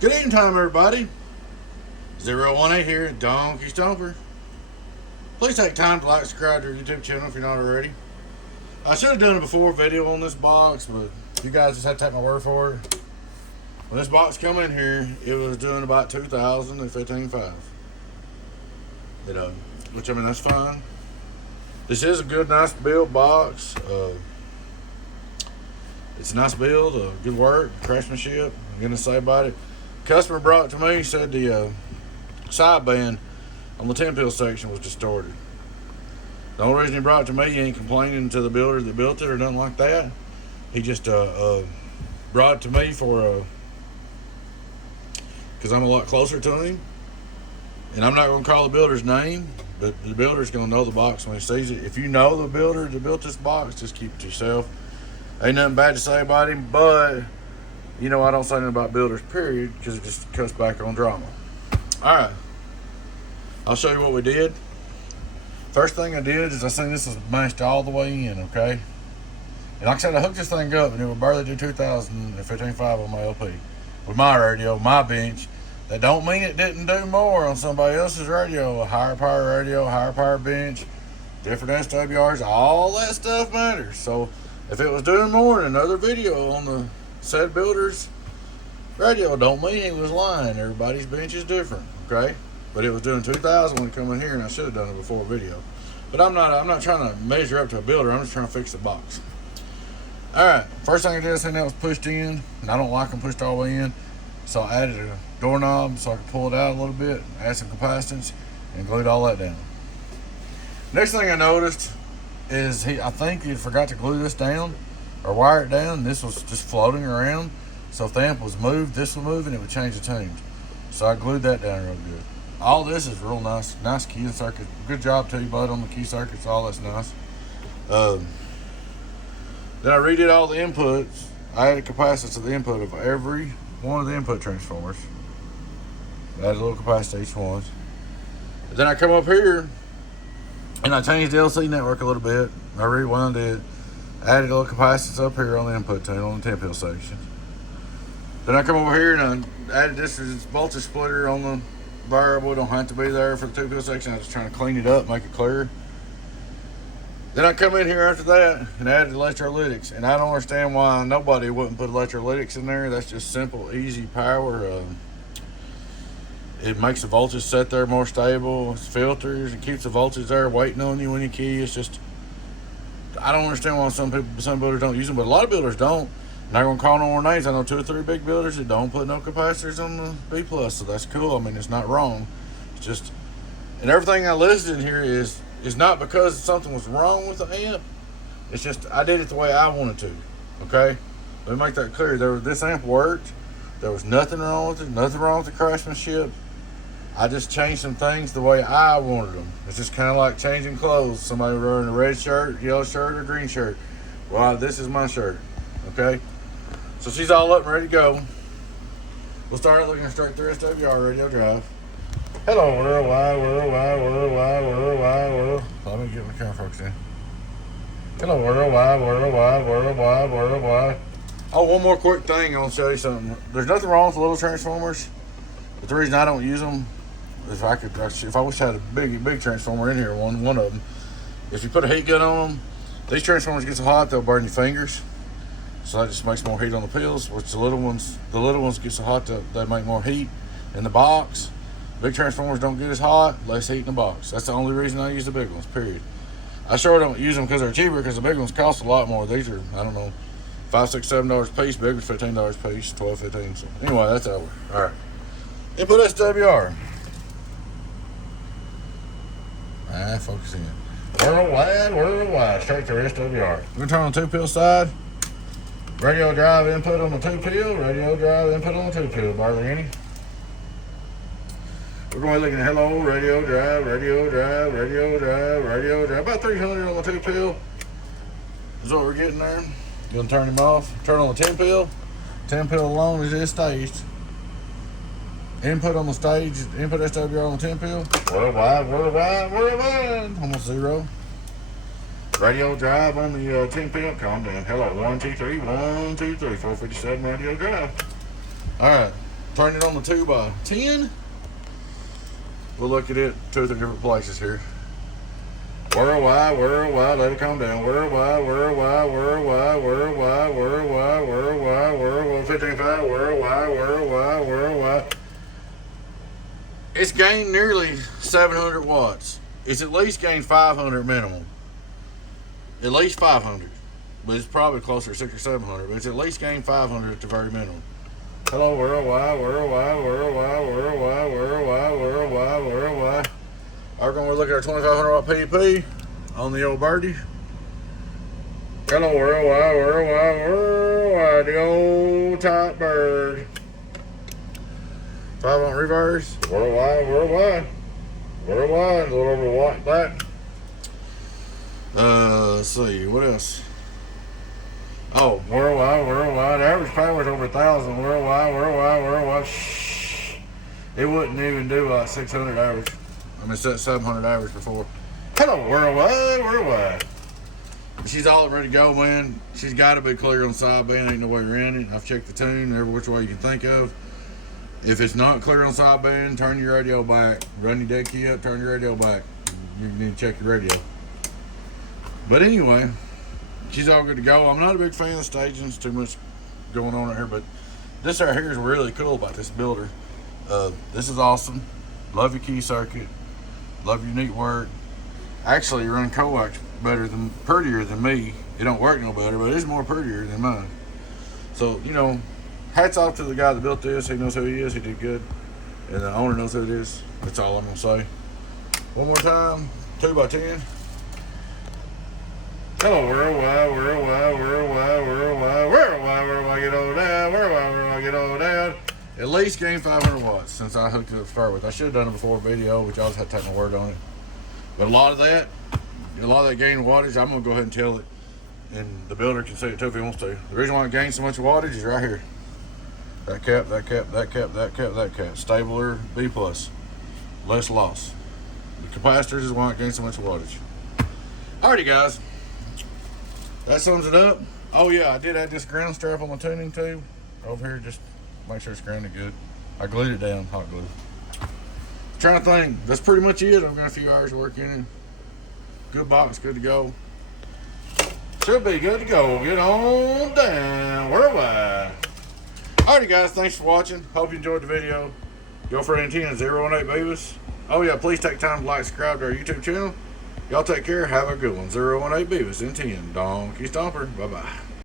Good evening time, everybody. 018 here, Donkey Stomper. Please take time to like, subscribe to our YouTube channel if you're not already. I should have done a before video on this box, but you guys just have to take my word for it. When this box come in here, it was doing about 2,000 and 15.5. You know, which I mean that's fine. This is a good, nice build box. It's a nice build, good work, craftsmanship. I'm gonna say about it. Customer brought it to me, said the sideband on the 10-pill section was distorted. The only reason he brought it to me, he ain't complaining to the builder that built it or nothing like that. He just brought it to me for because I'm a lot closer to him, and I'm not gonna call the builder's name, but the builder's gonna know the box when he sees it. If you know the builder that built this box, just keep it to yourself. Ain't nothing bad to say about him, but you know, I don't say anything about builders, period, because it just cuts back on drama. All right, I'll show you what we did. First thing I did is I seen this was mashed all the way in, okay? And like I said, I hooked this thing up, and it would barely do 2,015.5 on my LP. With my radio, my bench. That don't mean it didn't do more on somebody else's radio. A higher power radio, higher power bench, different SWRs, all that stuff matters. So if it was doing more in another video on the said builder's radio, don't mean he was lying. Everybody's bench is different, okay? But it was doing 2,000 when it come in here, and I should have done it before video. But I'm not trying to measure up to a builder. I'm just trying to fix the box. All right, first thing I did, I seen that was pushed in, and I don't like them pushed all the way in, so I added a doorknob so I could pull it out a little bit, add some capacitance, and glued all that down. Next thing I noticed is I think he forgot to glue this down or wire it down. This was just floating around, so if the amp was moved, this would move and it would change the tunes. So I glued that down real good. All this is real nice key circuit. Good job to you, bud, on the key circuits. All that's nice. Then I redid all the inputs. I added capacitance to the input of every one of the input transformers. Added a little capacitance to each one. Then I come up here and I changed the LC network a little bit. I rewound it. Added a little capacitance up here on the input tune on the 10-pill section. Then I come over here and I added this voltage splitter on the variable. Don't have to be there for the 2-pill section. I was just trying to clean it up, make it clear. Then I come in here after that and added electrolytics. And I don't understand why nobody wouldn't put electrolytics in there. That's just simple, easy power. It makes the voltage set there more stable. It's filters. It keeps the voltage there waiting on you when you key. It's just, I don't understand why some builders don't use them, but a lot of builders don't. I'm not gonna call no more names. I know 2 or 3 big builders that don't put no capacitors on the B plus, so that's cool. I mean, it's not wrong. It's just, and everything I listed in here is not because something was wrong with the amp. It's just I did it the way I wanted to. Okay, let me make that clear. This amp worked. There was nothing wrong with it. Nothing wrong with the craftsmanship. I just changed some things the way I wanted them. It's just kind of like changing clothes. Somebody wearing a red shirt, yellow shirt, or green shirt. Well, this is my shirt. Okay, so she's all up and ready to go. We'll start looking straight through SWR radio drive. Hello, worldwide, worldwide, worldwide, worldwide, world. Let me get my camera focus in. Hello, worldwide, worldwide, worldwide, worldwide. Oh, one more quick thing. I want to show you something. There's nothing wrong with the little transformers, but the reason I don't use them, if I wish I had a big transformer in here, one of them. If you put a heat gun on them, these transformers get so hot they'll burn your fingers. So that just makes more heat on the pills. Which the little ones get so hot that they make more heat in the box. Big transformers don't get as hot, less heat in the box. That's the only reason I use the big ones, period. I sure don't use them because they're cheaper, because the big ones cost a lot more. These are, I don't know, $5, $6, $7 a piece. Big ones $15 a piece, 12, 15. So anyway, that's over. All right. Input SWR. Focus in. Worldwide, straight to SWR. We're gonna turn on the 2-pill side. Radio drive input on the 2-pill. Radio drive input on the 2-pill. Barely any. We're going to be looking at hello, radio drive, radio drive, radio drive, radio drive. About 300 on the 2-pill is what we're getting there. Going to turn him off. Turn on the 10-pill. 10-pill alone is just staged. Input on the stage, input SWR on the 10-pill. Worldwide, worldwide, worldwide. Almost 0. Radio drive on the 10-pill. Calm down. Hello, 1, 2, 3, 1, 2, 3. 457 radio drive. All right. turn it on the 2x10. We'll look at it 2 or 3 different places here. Worldwide, let it calm down. Worldwide, 15.5, worldwide. It's gained nearly 700 watts. It's at least gained 500 minimum. At least 500. But it's probably closer to 600 or 700. But it's at least gained 500 at the very minimum. Hello, worldwide. We're going to look at our 2500 watt PDP on the old birdie. Hello, worldwide, the old top bird. 5 on reverse. Worldwide. A little over a watt back. Let's see, what else? Oh, worldwide. Average power is over 1,000. Worldwide. Shh. It wouldn't even do like 600 average. I mean, 700 average before. Hello, worldwide. She's all ready to go, man. She's got to be clear on sideband. Ain't no way around it. I've checked the tune every which way you can think of. If it's not clear on sideband, turn your radio back. Run your dead key up, turn your radio back. You need to check your radio. But anyway, she's all good to go. I'm not a big fan of staging. It's too much going on here, but this right here is really cool about this builder. This is awesome. Love your key circuit. Love your neat work. Actually, you run coax prettier than me. It don't work no better, but it's more prettier than mine. So, you know, hats off to the guy that built this. He knows who he is. He did good. And the owner knows who it is. That's all I'm going to say. One more time. 2x10. Hello, worldwide, get on down. At least gained 500 watts since I hooked it up to start with. I should have done it before video, but y'all just had to take my word on it. But a lot of that gained wattage, I'm going to go ahead and tell it. And the builder can see it too if he wants to. The reason why it gained so much wattage is right here. That cap. Stabler, B+. Less loss. The capacitors is why it gains so much wattage. Alrighty, guys. That sums it up. Oh yeah, I did add this ground strap on my tuning tube over here. Just make sure it's grounded good. I glued it down, hot glue. Trying to think. That's pretty much it. I've got a few hours of work in it. Good box, good to go. Should be good to go. Get on down. Worldwide. Alrighty, guys. Thanks for watching. Hope you enjoyed the video. Your friend 10 018 Beavis. Oh yeah, please take time to like, subscribe to our YouTube channel. Y'all take care. Have a good one. 018 Beavis and 10 Donkey Stomper. Bye-bye.